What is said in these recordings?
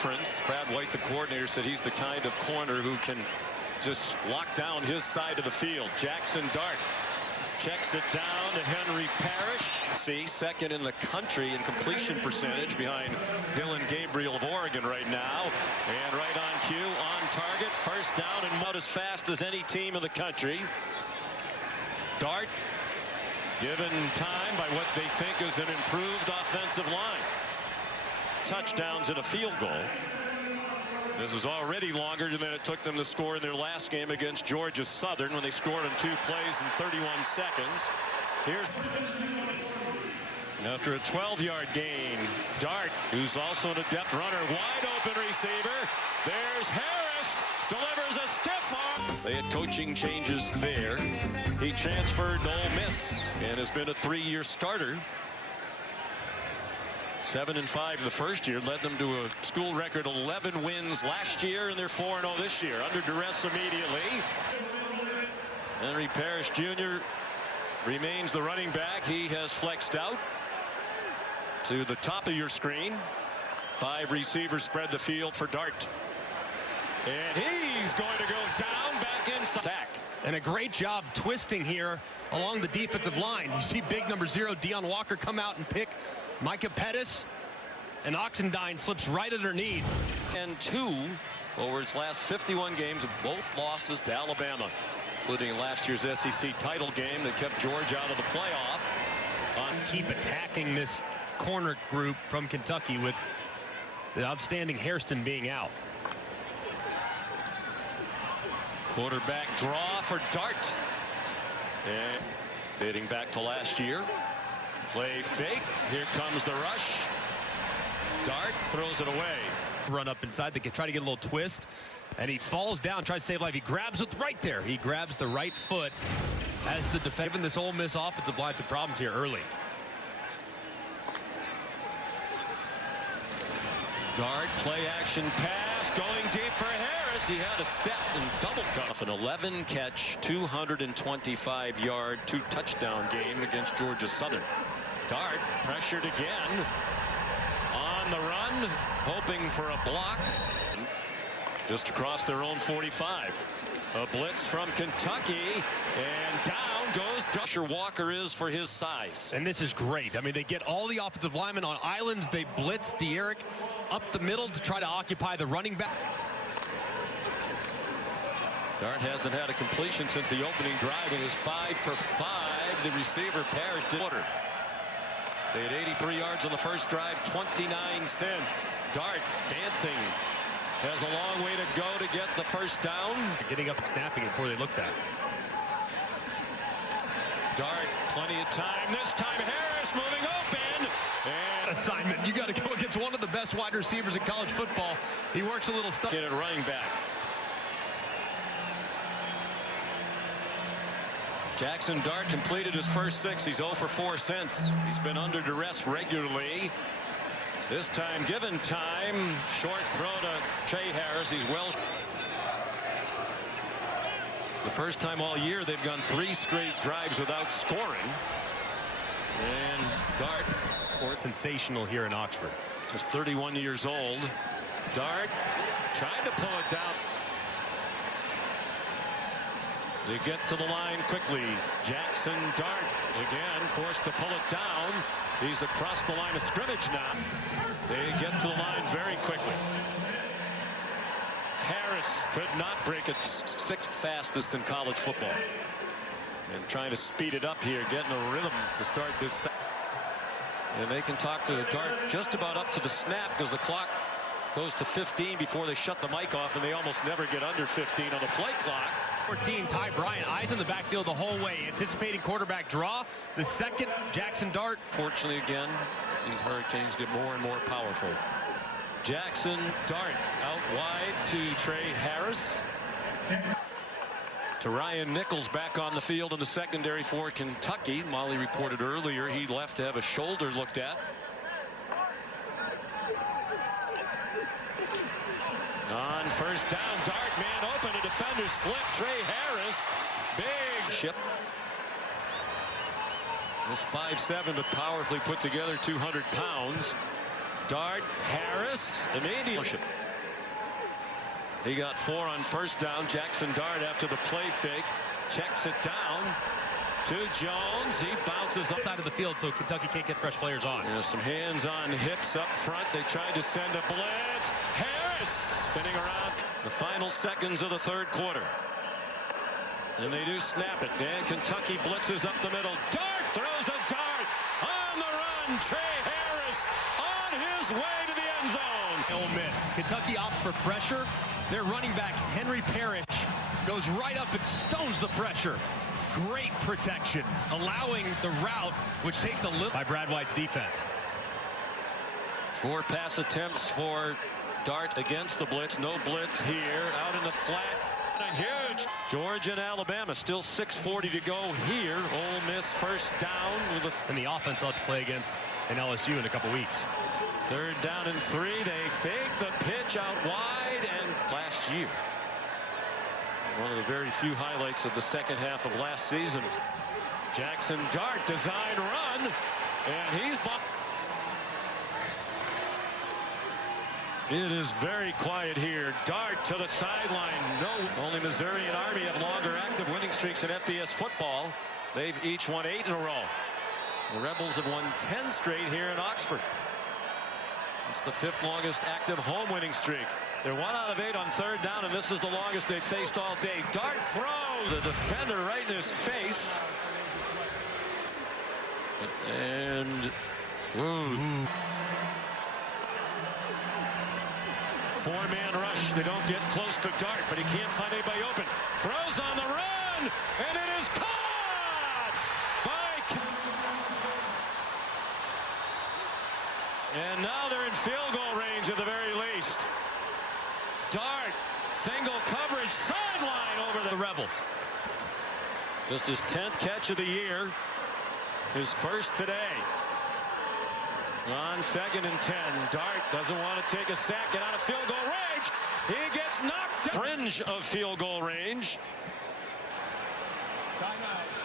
conference. Brad White, the coordinator, said he's the kind of corner who can just lock down his side of the field. Jaxson Dart checks it down to Henry Parrish. See, second in the country in completion percentage behind Dylan Gabriel of Oregon right now. And right on cue, on target, first down, and not as fast as any team in the country. Dart given time by what they think is an improved offensive line. Touchdowns and a field goal. This is already longer than it took them to score in their last game against Georgia Southern when they scored in 2 plays in 31 seconds. Here's after a 12-yard gain. Dart, who's also an adept runner, wide open receiver. There's Harris, delivers a stiff arm. They had coaching changes there. He transferred to Ole Miss and has been a 3-year starter. 7-5 the first year, led them to a school record 11 wins last year, and they're 4-0 this year. Under duress immediately. Henry Parrish Jr. remains the running back. He has flexed out to the top of your screen. 5 receivers spread the field for Dart. And he's going to go down back inside. And a great job twisting here along the defensive line. You see big number 0, Deion Walker, come out and pick Micah Pettis, and Oxendine slips right underneath. And 2 over its last 51 games, both losses to Alabama, including last year's SEC title game that kept Georgia out of the playoff. Keep attacking this corner group from Kentucky with the outstanding Hairston being out. Quarterback draw for Dart. And dating back to last year. Play fake. Here comes the rush. Dart throws it away. Run up inside. They can try to get a little twist. And he falls down, tries to save life. He grabs it right there. He grabs the right foot as the defense. Giving this Ole Miss offensive line some problems here early. Dart, play action pass, going deep for Harris. He had a step and double cuff. An 11-catch, 225-yard, 2-touchdown game against Georgia Southern. Dart pressured again. On the run, hoping for a block. Just across their own 45. A blitz from Kentucky, and down goes Dusher. Walker is for his size. And this is great. I mean, they get all the offensive linemen on islands. They blitz De'Eric up the middle to try to occupy the running back. Dart hasn't had a completion since the opening drive. It was 5 for 5. The receiver Parrish did order. They had 83 yards on the first drive, 29 cents. Dart dancing. Has a long way to go to get the first down. Getting up and snapping it before they looked at. Dart, plenty of time. This time Harris moving open. And assignment. You got to go against one of the best wide receivers in college football. He works a little stuff. Get it running back. Jaxson Dart completed his first 6. He's 0 for 4 since. He's been under duress regularly. This time, given time, short throw to Trey Harris. He's well. The first time all year they've gone 3 straight drives without scoring. And Dart, sensational here in Oxford. just 31 years old. Dart trying to pull it down. They get to the line quickly. Jaxson Dart again forced to pull it down. He's across the line of scrimmage now. They get to the line very quickly. Harris could not break it. 6th fastest in college football. And trying to speed it up here, getting a rhythm to start this. And they can talk to Dart just about up to the snap because the clock goes to 15 before they shut the mic off, and they almost never get under 15 on the play clock. 14, Ty Bryant, eyes in the backfield the whole way, anticipating quarterback draw. The second, Jaxson Dart. Fortunately, again, these Hurricanes get more and more powerful. Jaxson Dart out wide to Trey Harris. To Ryan Nichols back on the field in the secondary for Kentucky. Molly reported earlier he left to have a shoulder looked at. On first down, Dart man open, a defender slip. Trey Harris, big ship. This 5'7", but powerfully put together, 200 pounds. Dart, Harris, immediately. He got 4 on first down. Jaxson Dart after the play fake. Checks it down to Jones. He bounces Side of the field, so Kentucky can't get fresh players on. Yeah, some hands on hips up front. They tried to send a blitz. Harris spinning around. The final seconds of the third quarter. And they do snap it. And Kentucky blitzes up the middle. Dart throws a dart on the run. Trey Harris on his way to the end zone. Ole Miss. Kentucky opts for pressure. Their running back, Henry Parrish, goes right up and stones the pressure. Great protection, allowing the route, which takes a little by Brad White's defense. 4 pass attempts for Dart against the blitz. No blitz here. Out in the flat. A huge Georgia and Alabama. Still 6:40 to go here. Ole Miss first down with And the offense will have to play against an LSU in a couple weeks. 3rd down and 3. They fake the pitch out wide, and last year, one of the very few highlights of the second half of last season. Jaxson Dart design run, and he's It is very quiet here. Dart to the sideline. No, only Missouri and Army have longer active winning streaks in FBS football. They've each won 8 in a row. The Rebels have won 10 straight here in Oxford. It's the 5th longest active home winning streak. They're 1 out of 8 on 3rd down, and this is the longest they've faced all day. Dart throws the defender right in his face. And 4-man rush. They don't get close to Dart, but he can't find anybody open. Throws on the run, and it is caught by. And now they're in field goal range at the very least. Dart, single coverage, sideline over the Rebels. Just his 10th catch of the year. His first today. On 2nd and 10. Dart doesn't want to take a sack, get out of field goal range. He gets knocked out. Fringe of field goal range.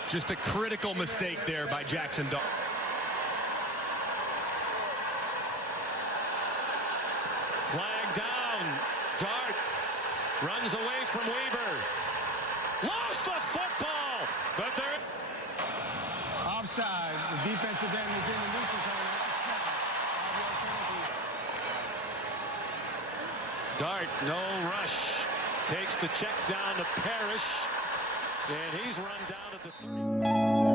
Just a critical mistake there by Jaxson Dart. Flag down. Dart runs away from Weaver. Lost the football, but they're offside. The defensive end is in the neutral zone. Dart, no rush. Takes the check down to Parrish, and he's run down at the 30.